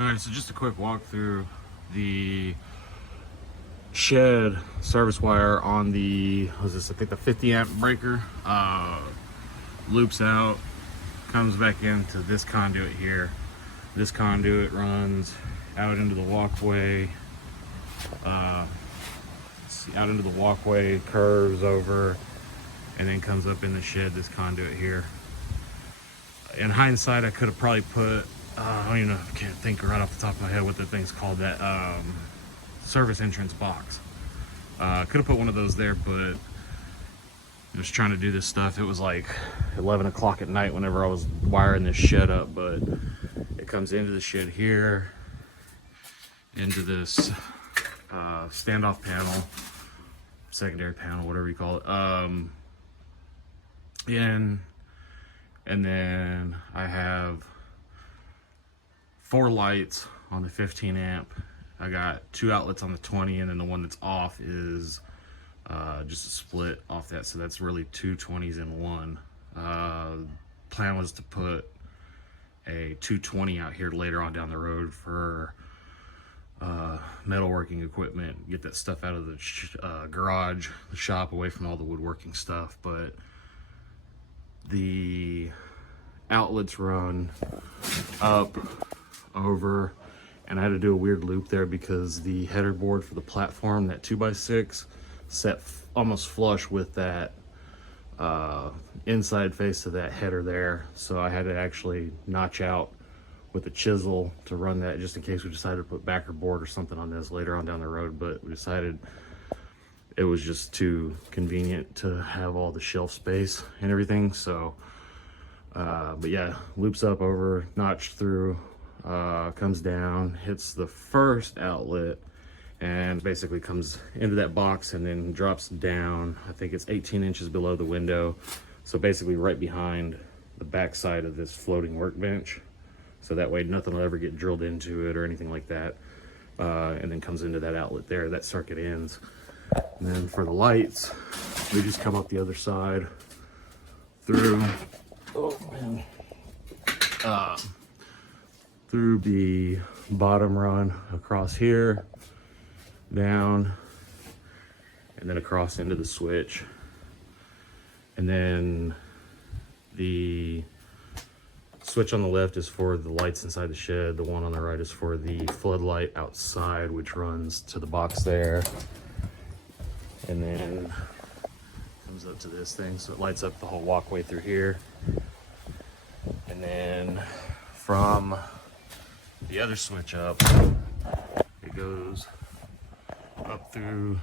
All right, so just a quick walk through the shed service wire on the, what was this, I think the 50 amp breaker, loops out, comes back into this conduit here. This conduit runs out into the walkway, out into the walkway, curves over, and then comes up in the shed, this conduit here. In hindsight, I could have probably put, I don't even know, I can't think right off the top of my head what the thing's called, that service entrance box. Could have put one of those there, but just trying to do this stuff. It was like 11 o'clock at night whenever I was wiring this shed up, but it comes into the shed here, into this standoff panel, secondary panel, whatever you call it. And then I have 4 lights on the 15 amp. I got 2 outlets on the 20, and then the one that's off is just a split off that, so that's really 2 20s in one. Plan was to put a 220 out here later on down the road for metalworking equipment, get that stuff out of the garage, the shop, away from all the woodworking stuff. But the outlets run up, over, and I had to do a weird loop there because the header board for the platform, that 2x6, set almost flush with that inside face of that header there. So I had to actually notch out with a chisel to run that, just in case we decided to put backer board or something on this later on down the road. But we decided it was just too convenient to have all the shelf space and everything. So but yeah, loops up, over, notched through, comes down, hits the first outlet, and basically comes into that box and then drops down. I think it's 18 inches below the window, so basically right behind the back side of this floating workbench, so that way nothing will ever get drilled into it or anything like that. And then comes into that outlet there, that circuit ends. And then for the lights, we just come up the other side through, through the bottom run, across here, down, and then across into the switch. And then the switch on the left is for the lights inside the shed. The one on the right is for the floodlight outside, which runs to the box there. And then comes up to this thing, so it lights up the whole walkway through here. And then from the other switch up, it goes up through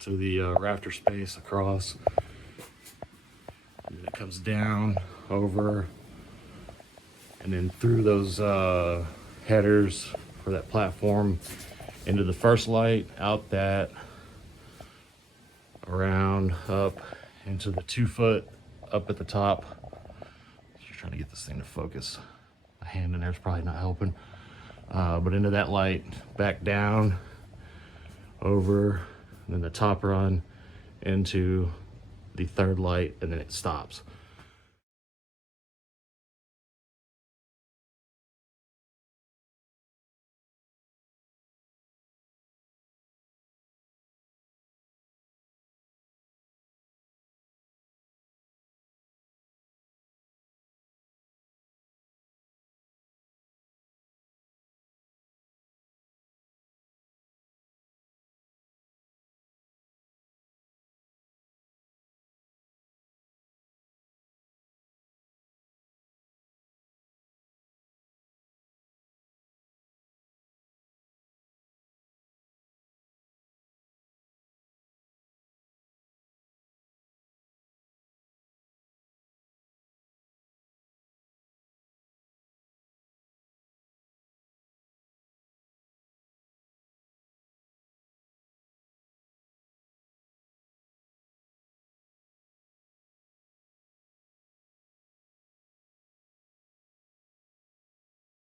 to the rafter space across, and then it comes down, over, and then through those headers for that platform into the first light, out that, around, up into the 2-foot up at the top. Just trying to get this thing to focus. My hand in there is probably not helping. But into that light, back down, over, and then the top run into the third light, and then it stops.